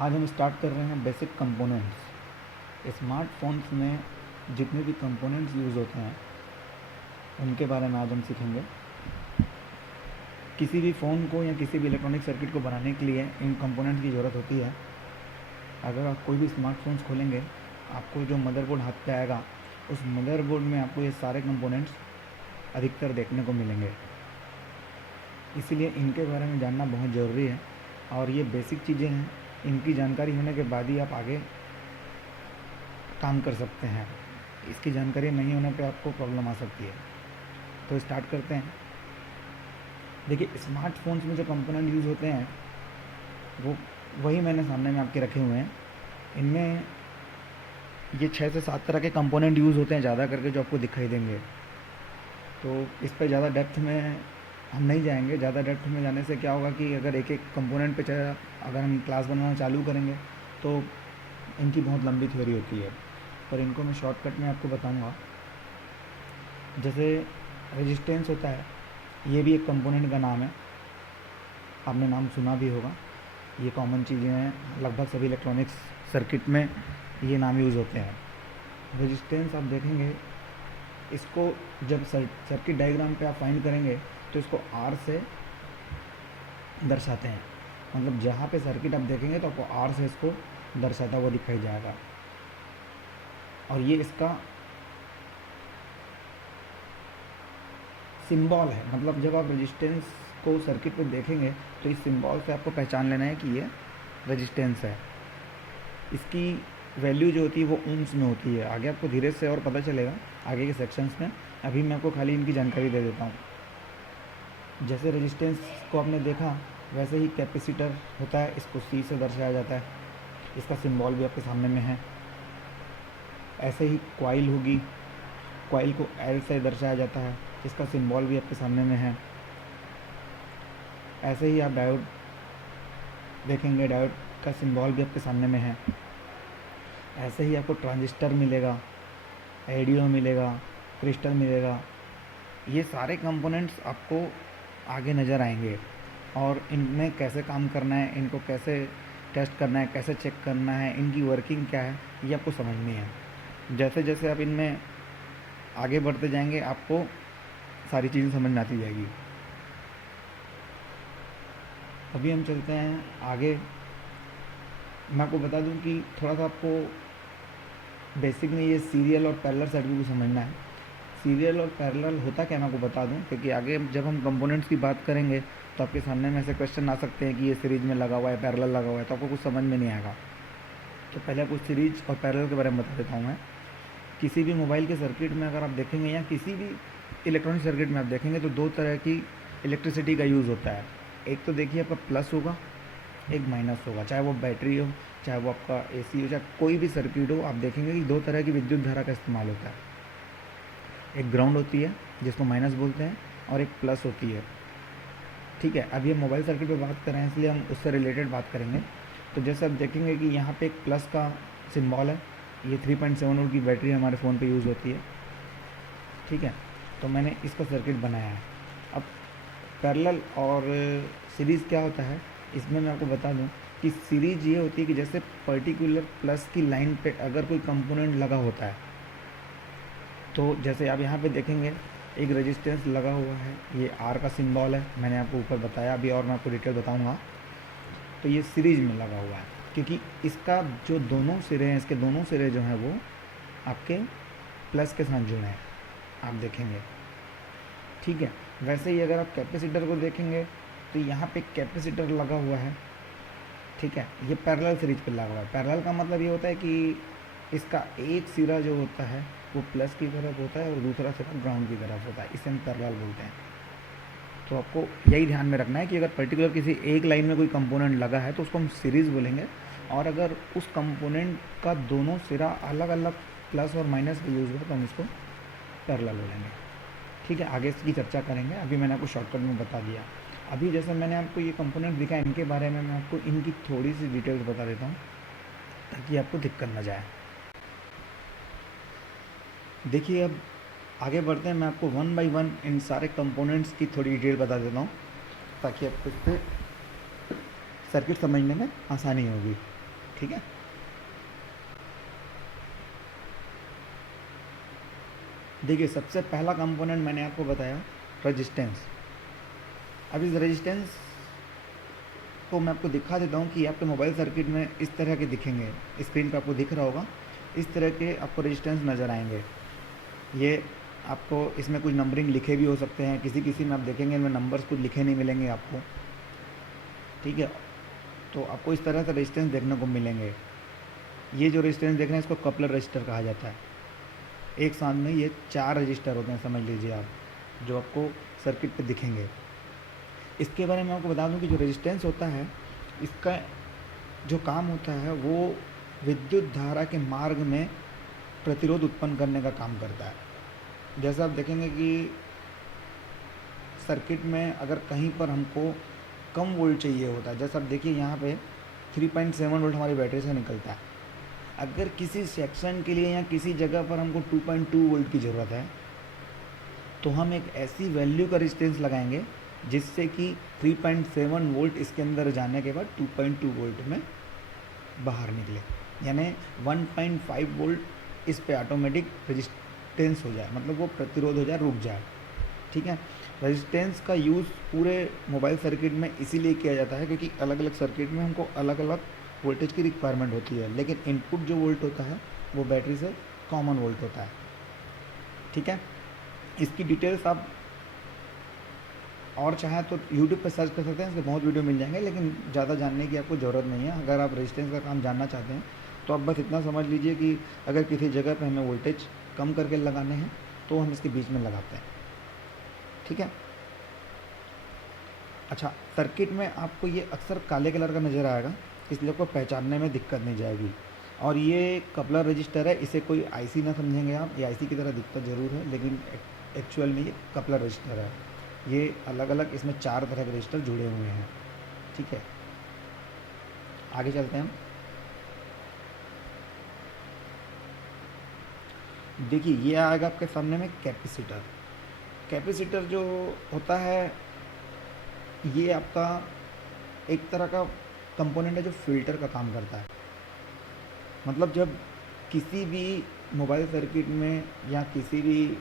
आज हम स्टार्ट कर रहे हैं बेसिक कंपोनेंट्स। स्मार्टफोन्स में जितने भी कंपोनेंट्स यूज़ होते हैं उनके बारे में आज हम सीखेंगे। किसी भी फ़ोन को या किसी भी इलेक्ट्रॉनिक सर्किट को बनाने के लिए इन कंपोनेंट्स की ज़रूरत होती है। अगर आप कोई भी स्मार्टफोन्स खोलेंगे, आपको जो मदरबोर्ड हाथ पे आएगा, उस मदरबोर्ड में आपको ये सारे कंपोनेंट्स अधिकतर देखने को मिलेंगे। इसीलिए इनके बारे में जानना बहुत ज़रूरी है और ये बेसिक चीज़ें हैं। इनकी जानकारी होने के बाद ही आप आगे काम कर सकते हैं। इसकी जानकारी नहीं होने पे आपको प्रॉब्लम आ सकती है। तो स्टार्ट करते हैं। देखिए, स्मार्टफोन्स में जो कंपोनेंट यूज़ होते हैं वो वही मैंने सामने में आपके रखे हुए हैं। इनमें ये 6 से 7 तरह के कंपोनेंट यूज़ होते हैं ज़्यादा करके, जो आपको दिखाई देंगे। तो इस पर ज़्यादा डेप्थ में हम नहीं जाएंगे। ज़्यादा डेप्थ में जाने से क्या होगा कि अगर एक एक कंपोनेंट पे अगर हम क्लास बनाना चालू करेंगे तो इनकी बहुत लंबी थ्योरी होती है, पर इनको मैं शॉर्टकट में आपको बताऊंगा। जैसे रेजिस्टेंस होता है, ये भी एक कंपोनेंट का नाम है, आपने नाम सुना भी होगा। ये कॉमन चीज़ें हैं, लगभग सभी इलेक्ट्रॉनिक्स सर्किट में ये नाम यूज़ होते हैं। रेजिस्टेंस आप देखेंगे, इसको जब सर्किट डायग्राम पे आप फाइंड करेंगे तो इसको आर से दर्शाते हैं। मतलब जहाँ पे सर्किट आप देखेंगे तो आपको आर से इसको दर्शाता हुआ दिखाई जाएगा। और ये इसका सिंबल है। मतलब जब आप रेजिस्टेंस को सर्किट पे देखेंगे तो इस सिंबल से आपको पहचान लेना है कि ये रेजिस्टेंस है। इसकी वैल्यू जो होती है वो ओम्स में होती है। आगे आपको धीरे से और पता चलेगा आगे के सेक्शंस में। अभी मैं आपको खाली इनकी जानकारी दे देता हूँ। जैसे रेजिस्टेंस को आपने देखा, वैसे ही कैपेसिटर होता है, इसको सी से दर्शाया जाता है। इसका सिंबल भी आपके सामने में है। ऐसे ही कॉइल होगी, कॉइल को एल से दर्शाया जाता है, इसका सिंबल भी आपके सामने में है। ऐसे ही आप डायोड देखेंगे, डायोड का सिंबल भी आपके सामने में है। ऐसे ही आपको ट्रांजिस्टर मिलेगा, एडीओ मिलेगा, क्रिस्टल मिलेगा। ये सारे कंपोनेंट्स आपको आगे नज़र आएंगे और इनमें कैसे काम करना है, इनको कैसे टेस्ट करना है, कैसे चेक करना है, इनकी वर्किंग क्या है, ये आपको समझनी है। जैसे जैसे आप इनमें आगे बढ़ते जाएंगे आपको सारी चीज़ें समझ में आती जाएगी। अभी हम चलते हैं आगे। मैं आपको बता दूं कि थोड़ा सा आपको बेसिक में ये सीरियल और पैरेलल सर्किट को समझना है। सीरियल और पैरेलल होता क्या, मैं आपको बता दूं, क्योंकि आगे जब हम कंपोनेंट्स की बात करेंगे तो आपके सामने में ऐसे क्वेश्चन आ सकते हैं कि ये सीरीज में लगा हुआ है, पैरेलल लगा हुआ है, तो आपको कुछ समझ में नहीं आएगा। तो पहले आपको सीरीज और पैरेलल के बारे में बता देता हूँ मैं। किसी भी मोबाइल के सर्किट में अगर आप देखेंगे या किसी भी इलेक्ट्रॉनिक सर्किट में आप देखेंगे तो दो तरह की इलेक्ट्रिसिटी का यूज़ होता है। एक तो देखिए आपका प्लस होगा, एक माइनस होगा। चाहे वो बैटरी हो, चाहे वो आपका एसी हो, चाहे कोई भी सर्किट हो, आप देखेंगे कि दो तरह की विद्युत धारा का इस्तेमाल होता है। एक ग्राउंड होती है जिसको माइनस बोलते हैं, और एक प्लस होती है। ठीक है, अभी हम मोबाइल सर्किट पे बात कर रहे हैं इसलिए हम उससे रिलेटेड बात करेंगे। तो जैसे आप देखेंगे कि यहाँ पे एक प्लस का सिंबल है। ये 3.7 वोल्ट की बैटरी हमारे फ़ोन पे यूज़ होती है। ठीक है, तो मैंने इसका सर्किट बनाया है। अब पैरेलल और सीरीज़ क्या होता है, इसमें मैं आपको बता दूं कि सीरीज ये होती है कि जैसे पर्टिकुलर प्लस की लाइन पे अगर कोई कंपोनेंट लगा होता है, तो जैसे आप यहाँ पे देखेंगे एक रेजिस्टेंस लगा हुआ है, ये आर का सिंबल है, मैंने आपको ऊपर बताया अभी और मैं आपको डिटेल बताऊँगा। तो ये सीरीज में लगा हुआ है क्योंकि इसका जो दोनों सिरे हैं, इसके दोनों सिरे जो हैं वो आपके प्लस के साथ जुड़े हैं, आप देखेंगे। ठीक है, वैसे ही अगर आप कैपेसिटर को देखेंगे तो यहाँ पे कैपेसिटर लगा हुआ है। ठीक है, ये पैरेलल सीरीज पे लगा हुआ है। पैरेलल का मतलब ये होता है कि इसका एक सिरा जो होता है वो प्लस की तरफ होता है और दूसरा सिरा ग्राउंड की तरफ होता है, इसे हम पैरेलल बोलते हैं। तो आपको यही ध्यान में रखना है कि अगर पर्टिकुलर किसी एक लाइन में कोई कंपोनेंट लगा है तो उसको हम सीरीज़ बोलेंगे, और अगर उस कंपोनेंट का दोनों सिरा अलग अलग प्लस और माइनस का यूज़ हुआ तो हम इसको पैरेलल बोलेंगे। ठीक है, आगे इसकी चर्चा करेंगे। अभी मैंने आपको शॉर्टकट में बता दिया। अभी जैसे मैंने आपको ये कंपोनेंट दिखाया, इनके बारे में मैं आपको इनकी थोड़ी सी डिटेल्स बता देता हूँ ताकि आपको दिक्कत ना जाए। देखिए, अब आगे बढ़ते हैं। मैं आपको वन बाय वन इन सारे कंपोनेंट्स की थोड़ी डिटेल बता देता हूँ ताकि आपको इस पर सर्किट समझने में आसानी होगी। ठीक है। देखिए सबसे पहला कंपोनेंट मैंने आपको बताया रेजिस्टेंस। अब इस रेजिस्टेंस को मैं आपको दिखा देता हूँ कि आपके मोबाइल सर्किट में इस तरह के दिखेंगे, स्क्रीन पर आपको दिख रहा होगा, इस तरह के आपको रेजिस्टेंस नज़र आएंगे। ये आपको इसमें कुछ नंबरिंग लिखे भी हो सकते हैं, किसी किसी में आप देखेंगे इनमें नंबर्स कुछ लिखे नहीं मिलेंगे आपको, ठीक है। तो आपको इस तरह से रेजिस्टेंस देखने को मिलेंगे। ये जो रेजिस्टेंस देख रहे हैं इसको कपलर रजिस्टर कहा जाता है। एक साथ में ये 4 रजिस्टर होते हैं समझ लीजिए आप, जो आपको सर्किट पे दिखेंगे। इसके बारे में आपको बता दूं कि जो रेजिस्टेंस होता है इसका जो काम होता है वो विद्युत धारा के मार्ग में प्रतिरोध उत्पन्न करने का काम करता है। जैसा आप देखेंगे कि सर्किट में अगर कहीं पर हमको कम वोल्ट चाहिए होता है, जैसा आप देखिए यहाँ पे 3.7 वोल्ट हमारी बैटरी से निकलता है। अगर किसी सेक्शन के लिए या किसी जगह पर हमको 2.2 वोल्ट की ज़रूरत है तो हम एक ऐसी वैल्यू का रेजिस्टेंस लगाएंगे जिससे कि 3.7 वोल्ट इसके अंदर जाने के बाद 2.2 वोल्ट में बाहर निकले, यानी 1.5 वोल्ट इस पे ऑटोमेटिक रेजिस्टेंस हो जाए, मतलब वो प्रतिरोध हो जाए, रुक जाए, ठीक है। रेजिस्टेंस का यूज़ पूरे मोबाइल सर्किट में इसीलिए किया जाता है क्योंकि अलग अलग सर्किट में हमको अलग अलग वोल्टेज की रिक्वायरमेंट होती है, लेकिन इनपुट जो वोल्ट होता है वो बैटरी से कॉमन वोल्ट होता है, ठीक है। इसकी डिटेल्स आप और चाहें तो यूट्यूब पर सर्च कर सकते हैं, इसके बहुत वीडियो मिल जाएंगे, लेकिन ज़्यादा जानने की आपको ज़रूरत नहीं है। अगर आप रेजिस्टेंस का काम जानना चाहते हैं तो आप बस इतना समझ लीजिए कि अगर किसी जगह पे हमें वोल्टेज कम करके लगाने हैं तो हम इसके बीच में लगाते हैं, ठीक है। अच्छा, सर्किट में आपको ये अक्सर काले कलर का नज़र आएगा, इसलिए आपको पहचानने में दिक्कत नहीं जाएगी। और ये कपलर रजिस्टर है, इसे कोई आईसी ना समझेंगे आप, ये आईसी की तरह दिखता ज़रूर है लेकिन एक्चुअल में ये कपलर रजिस्टर है। ये अलग अलग इसमें 4 तरह के रजिस्टर जुड़े हुए हैं, ठीक है। आगे चलते हैं हम। देखिए ये आएगा आपके सामने में कैपेसिटर। कैपेसिटर जो होता है ये आपका एक तरह का कंपोनेंट है जो फिल्टर का काम करता है। मतलब जब किसी भी मोबाइल सर्किट में या किसी भी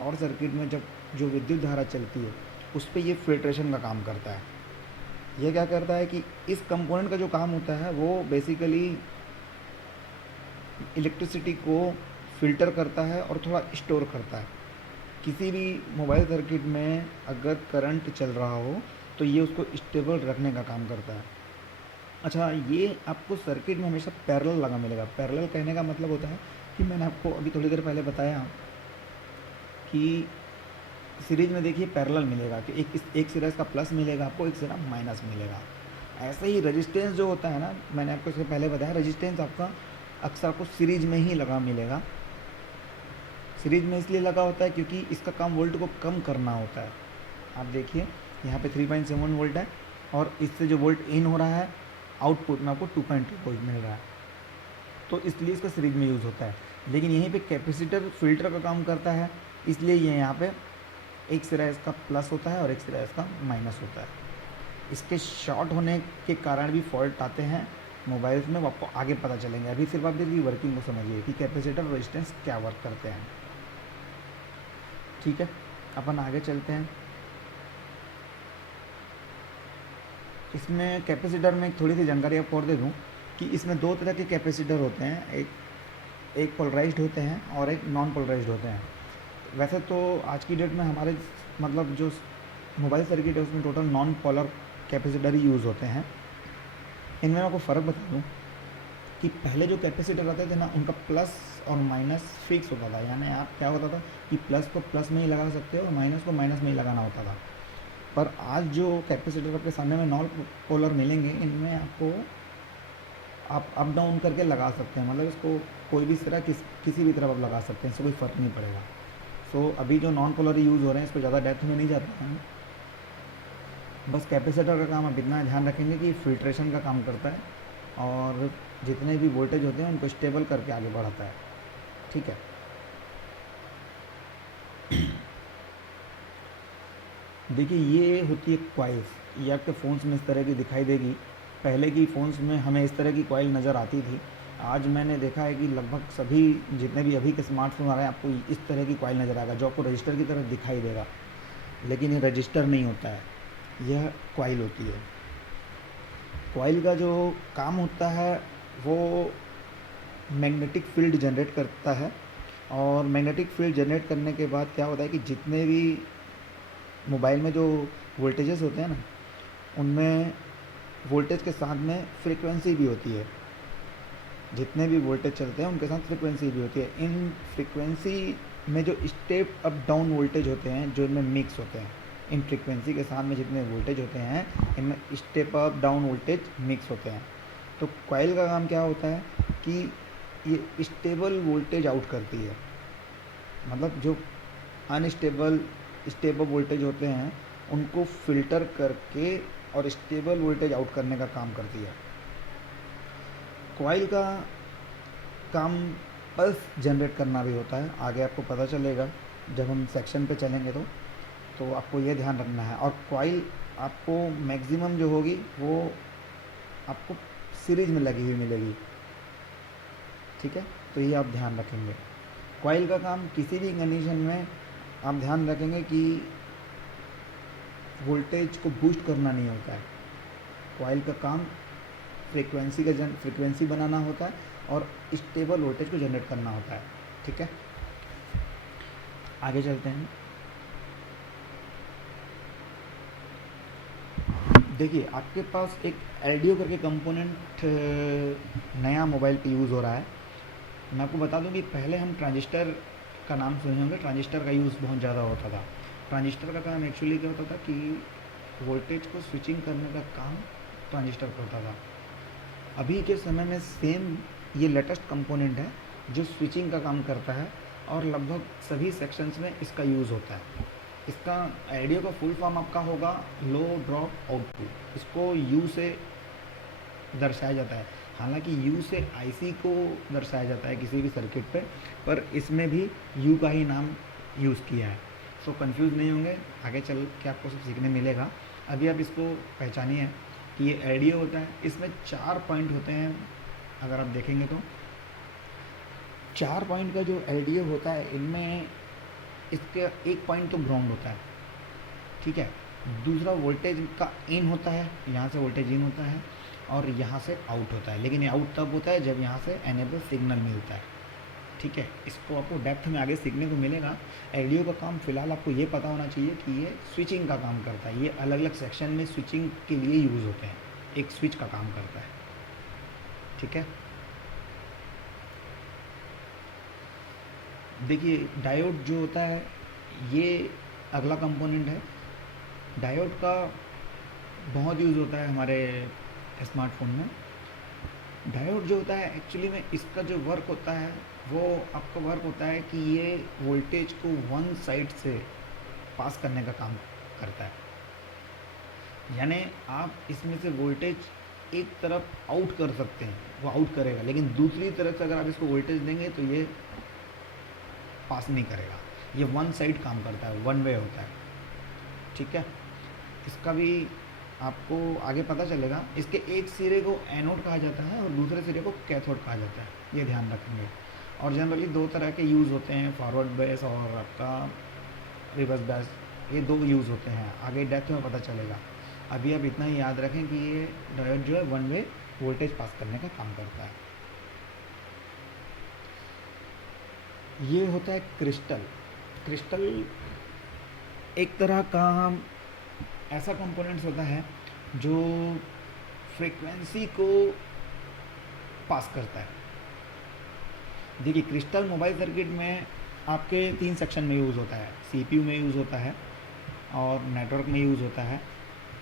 और सर्किट में जब जो विद्युत धारा चलती है उस पर ये फिल्ट्रेशन का काम करता है। ये क्या करता है कि इस कंपोनेंट का जो काम होता है वो बेसिकली इलेक्ट्रिसिटी को फिल्टर करता है और थोड़ा स्टोर करता है। किसी भी मोबाइल सर्किट में अगर करंट चल रहा हो तो ये उसको स्टेबल रखने का काम करता है। अच्छा, ये आपको सर्किट में हमेशा पैरेलल लगा मिलेगा। पैरेलल कहने का मतलब होता है कि मैंने आपको अभी थोड़ी देर पहले बताया कि सीरीज में देखिए पैरेलल मिलेगा कि एक सिरा इसका प्लस मिलेगा आपको, एक सिरा माइनस मिलेगा। ऐसे ही रेजिस्टेंस जो होता है ना, मैंने आपको इससे पहले बताया, रेजिस्टेंस आपका अक्सर आपको सीरीज में ही लगा मिलेगा। सीरीज में इसलिए लगा होता है क्योंकि इसका काम वोल्ट को कम करना होता है। आप देखिए यहाँ पे 3.7 वोल्ट है और इससे जो वोल्ट इन हो रहा है आउटपुट में आपको 2.2 वोल्ट मिल रहा है, तो इसलिए इसका सीरीज में यूज़ होता है। लेकिन यहीं पे कैपेसिटर फिल्टर का काम करता है, इसलिए ये यहाँ पे एक सिरा इसका प्लस होता है और एक सिरा इसका माइनस होता है। इसके शॉर्ट होने के कारण भी फॉल्ट आते हैं मोबाइल्स में, वो आपको आगे पता चलेंगे। अभी सिर्फ आप इसकी वर्किंग को समझिए कि कैपेसिटर रेजिस्टेंस क्या वर्क करते हैं, ठीक है। अपन आगे चलते हैं। इसमें कैपेसिटर में थोड़ी सी जानकारी आपको और दे दूँ कि इसमें 2 तरह के कैपेसिटर होते हैं, एक पोलराइज्ड होते हैं और एक नॉन पोलराइज्ड होते हैं। वैसे तो आज की डेट में हमारे मतलब जो मोबाइल सर्किट है उसमें टोटल नॉन पोलर कैपेसिटर ही यूज़ होते हैं। इनमें आपको फ़र्क बता दूँ कि पहले जो कैपेसिटर आते थे ना उनका प्लस और माइनस फिक्स होता था, यानी आप क्या होता था कि प्लस को प्लस में ही लगा सकते हो और माइनस को माइनस में ही लगाना होता था। पर आज जो कैपेसिटर आपके सामने में नॉन पोलर मिलेंगे, इनमें आपको आप अप डाउन करके लगा सकते हैं, मतलब इसको कोई भी तरह किसी भी तरफ आप लगा सकते हैं, इससे कोई फ़र्क नहीं पड़ेगा। सो अभी जो नॉन पोलर यूज़ हो रहे हैं इस पर ज़्यादा डेप्थ में नहीं जाते हैं। बस कैपेसिटर का काम आप इतना ध्यान रखेंगे कि फिल्ट्रेशन का काम करता है और जितने भी वोल्टेज होते हैं उनको स्टेबल करके आगे बढ़ाता है, ठीक है। देखिए ये होती है कॉइल्स, ये आपके फ़ोन्स में इस तरह की दिखाई देगी, पहले की फ़ोन्स में हमें इस तरह की कॉइल नज़र आती थी। आज मैंने देखा है कि लगभग सभी जितने भी अभी के स्मार्टफोन आ रहे हैं आपको इस तरह की कॉइल नज़र आएगा, जो आपको रजिस्टर की तरह दिखाई देगा, लेकिन ये रजिस्टर नहीं होता है, यह कॉइल होती है। कॉइल का जो काम होता है वो मैग्नेटिक फील्ड जनरेट करता है, और मैग्नेटिक फील्ड जनरेट करने के बाद क्या होता है कि जितने भी मोबाइल में जो वोल्टेजेस होते हैं ना, उनमें वोल्टेज के साथ में फ्रीक्वेंसी भी होती है। जितने भी वोल्टेज चलते हैं उनके साथ फ्रीक्वेंसी भी होती है। इन फ्रीक्वेंसी में जो स्टेप अप डाउन वोल्टेज होते हैं जो इनमें मिक्स होते हैं, इन फ्रीक्वेंसी के साथ में जितने वोल्टेज होते हैं इनमें step up down voltage mix होते हैं। तो कॉइल का काम क्या होता है कि ये स्टेबल वोल्टेज आउट करती है, मतलब जो अनस्टेबल स्टेबल वोल्टेज होते हैं उनको फिल्टर करके और स्टेबल वोल्टेज आउट करने का काम करती है। कॉइल का काम पल्स जनरेट करना भी होता है, आगे आपको पता चलेगा जब हम सेक्शन पे चलेंगे तो आपको ये ध्यान रखना है। और कॉइल आपको मैक्सिमम जो होगी वो आपको सीरीज में लगी हुई मिलेगी, ठीक है, तो ये आप ध्यान रखेंगे। कॉइल का काम किसी भी कंडीशन में आप ध्यान रखेंगे कि वोल्टेज को बूस्ट करना नहीं होता है। कॉइल का काम फ्रीक्वेंसी बनाना होता है और स्टेबल वोल्टेज को जनरेट करना होता है, ठीक है। आगे चलते हैं। देखिए आपके पास एक LDO करके कंपोनेंट नया मोबाइल पे यूज़ हो रहा है। मैं आपको बता दूं कि पहले हम ट्रांजिस्टर का नाम सुने होंगे, ट्रांजिस्टर का यूज़ बहुत ज़्यादा होता था। ट्रांजिस्टर का काम एक्चुअली क्या होता था कि वोल्टेज को स्विचिंग करने का काम ट्रांजिस्टर करता था। अभी के समय में सेम ये लेटेस्ट कंपोनेंट है जो स्विचिंग का काम करता है और लगभग सभी सेक्शंस में इसका यूज़ होता है। इसका LDO का फुल फॉर्म आपका होगा लो ड्रॉप आउटपुट। इसको U से दर्शाया जाता है, हालांकि U से IC को दर्शाया जाता है किसी भी सर्किट पे, पर इसमें भी U का ही नाम यूज़ किया है। सो कंफ्यूज नहीं होंगे, आगे चल के आपको सब सीखने मिलेगा। अभी आप इसको पहचानिए कि ये LDO होता है। इसमें 4 पॉइंट होते हैं, अगर आप देखेंगे तो 4 पॉइंट का जो LDO होता है इनमें इसका एक पॉइंट तो ग्राउंड होता है, ठीक है। दूसरा वोल्टेज का इन होता है, यहाँ से वोल्टेज इन होता है और यहाँ से आउट होता है, लेकिन ये आउट तब होता है जब यहाँ से एनेबल सिग्नल मिलता है, ठीक है। इसको आपको डेप्थ में आगे सीखने को मिलेगा। LDO का काम फिलहाल आपको ये पता होना चाहिए कि ये स्विचिंग का काम करता है। ये अलग अलग सेक्शन में स्विचिंग के लिए यूज़ होते हैं, एक स्विच का काम करता है, ठीक है। देखिए डायोड जो होता है ये अगला कंपोनेंट है। डायोड का बहुत यूज़ होता है हमारे स्मार्टफोन में। डायोड जो होता है एक्चुअली में इसका जो वर्क होता है वो आपका वर्क होता है कि ये वोल्टेज को वन साइड से पास करने का काम करता है। यानी आप इसमें से वोल्टेज एक तरफ आउट कर सकते हैं, वो आउट करेगा, लेकिन दूसरी तरफ से अगर आप इसको वोल्टेज देंगे तो ये पास नहीं करेगा। ये वन साइड काम करता है, वन वे होता है, ठीक है। इसका भी आपको आगे पता चलेगा। इसके एक सिरे को एनोड कहा जाता है और दूसरे सिरे को कैथोड कहा जाता है, ये ध्यान रखेंगे। और जनरली 2 तरह के यूज़ होते हैं, फॉरवर्ड बेस और आपका रिवर्स बेस, ये 2 यूज़ होते हैं, आगे डेप्थ में पता चलेगा। अभी आप इतना ही याद रखें कि ये डायोड जो है वन वे वोल्टेज पास करने का काम करता है। ये होता है क्रिस्टल। क्रिस्टल एक तरह का ऐसा कंपोनेंट्स होता है जो फ्रीक्वेंसी को पास करता है। देखिए क्रिस्टल मोबाइल सर्किट में आपके 3 सेक्शन में यूज़ होता है, CPU में यूज़ होता है और नेटवर्क में यूज़ होता है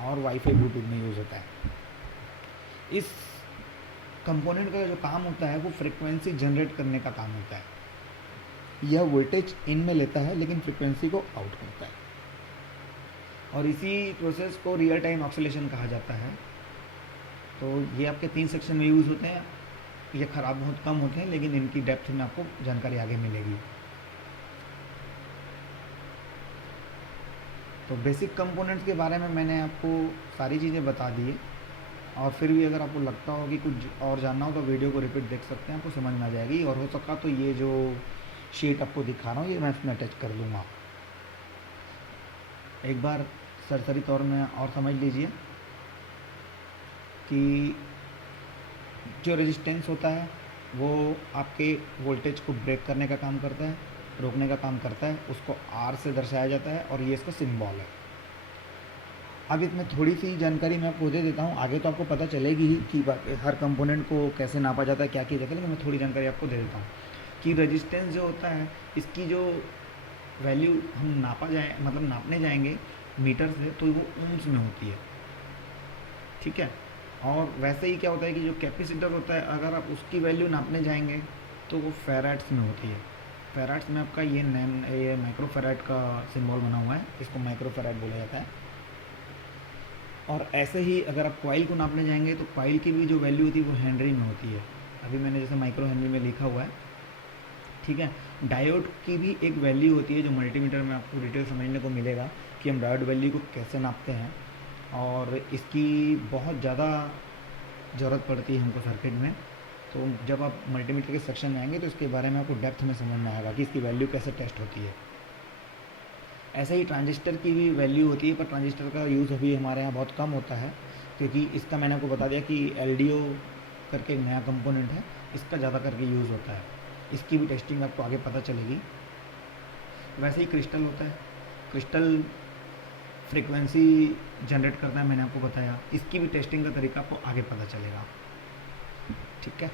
और वाईफाई ब्लूटूथ में यूज़ होता है। इस कंपोनेंट का जो काम होता है वो फ्रीक्वेंसी जनरेट करने का काम होता है। यह वोल्टेज इन में लेता है लेकिन फ्रीक्वेंसी को आउट करता है, और इसी प्रोसेस को रियल टाइम ऑसिलेशन कहा जाता है। तो ये आपके 3 सेक्शन में यूज़ होते हैं। ये ख़राब बहुत कम होते हैं, लेकिन इनकी डेप्थ में आपको जानकारी आगे मिलेगी। तो बेसिक कंपोनेंट्स के बारे में मैंने आपको सारी चीज़ें बता दी है। और फिर भी अगर आपको लगता हो कि कुछ और जानना हो तो वीडियो को रिपीट देख सकते हैं, आपको समझ में आ जाएगी। और हो सका तो ये जो शीट आपको दिखा रहा हूँ ये मैं इसमें अटैच कर दूँगा। एक बार सरसरी तौर में और समझ लीजिए कि जो रेजिस्टेंस होता है वो आपके वोल्टेज को ब्रेक करने का काम करता है, रोकने का काम करता है, उसको आर से दर्शाया जाता है और ये इसका सिंबल है। अब इसमें थोड़ी सी जानकारी मैं आपको दे देता हूँ, आगे तो आपको पता चलेगी ही कि हर कंपोनेंट को कैसे नापा जाता है, क्या किया जाता है, लेकिन मैं थोड़ी जानकारी आपको दे देता हूँ कि रेजिस्टेंस जो होता है इसकी जो वैल्यू हम नापने जाएंगे मीटर से तो वो ओम्स में होती है, ठीक है। और वैसे ही क्या होता है कि जो कैपेसिटर होता है अगर आप उसकी वैल्यू नापने जाएंगे तो वो फेराड्स में होती है। फेराड्स में आपका ये माइक्रो फेराड का सिंबल बना हुआ है, इसको माइक्रो फेराड बोला जाता है। और ऐसे ही अगर आप कॉइल को नापने जाएंगे तो कॉइल की भी जो वैल्यू होती है वो हेनरी में होती है। अभी मैंने जैसे माइक्रो हेनरी में लिखा हुआ है, ठीक है। डायोड की भी एक वैल्यू होती है जो मल्टीमीटर में आपको डिटेल समझने को मिलेगा कि हम डायोड वैल्यू को कैसे नापते हैं, और इसकी बहुत ज़्यादा ज़रूरत पड़ती है हमको सर्किट में। तो जब आप मल्टीमीटर के सेक्शन में आएंगे तो इसके बारे में आपको डेप्थ में समझ में आएगा कि इसकी वैल्यू कैसे टेस्ट होती है। ऐसे ही ट्रांजिस्टर की भी वैल्यू होती है, पर ट्रांजिस्टर का यूज़ अभी हमारे यहाँ बहुत कम होता है क्योंकि इसका मैंने आपको बता दिया कि LDO करके एक नया कंपोनेंट है, इसका ज़्यादा करके यूज़ होता है। इसकी भी टेस्टिंग आपको आगे पता चलेगी। वैसे ही क्रिस्टल होता है, क्रिस्टल फ्रीक्वेंसी जनरेट करता है, मैंने आपको बताया। इसकी भी टेस्टिंग का तरीका आपको आगे पता चलेगा, ठीक है।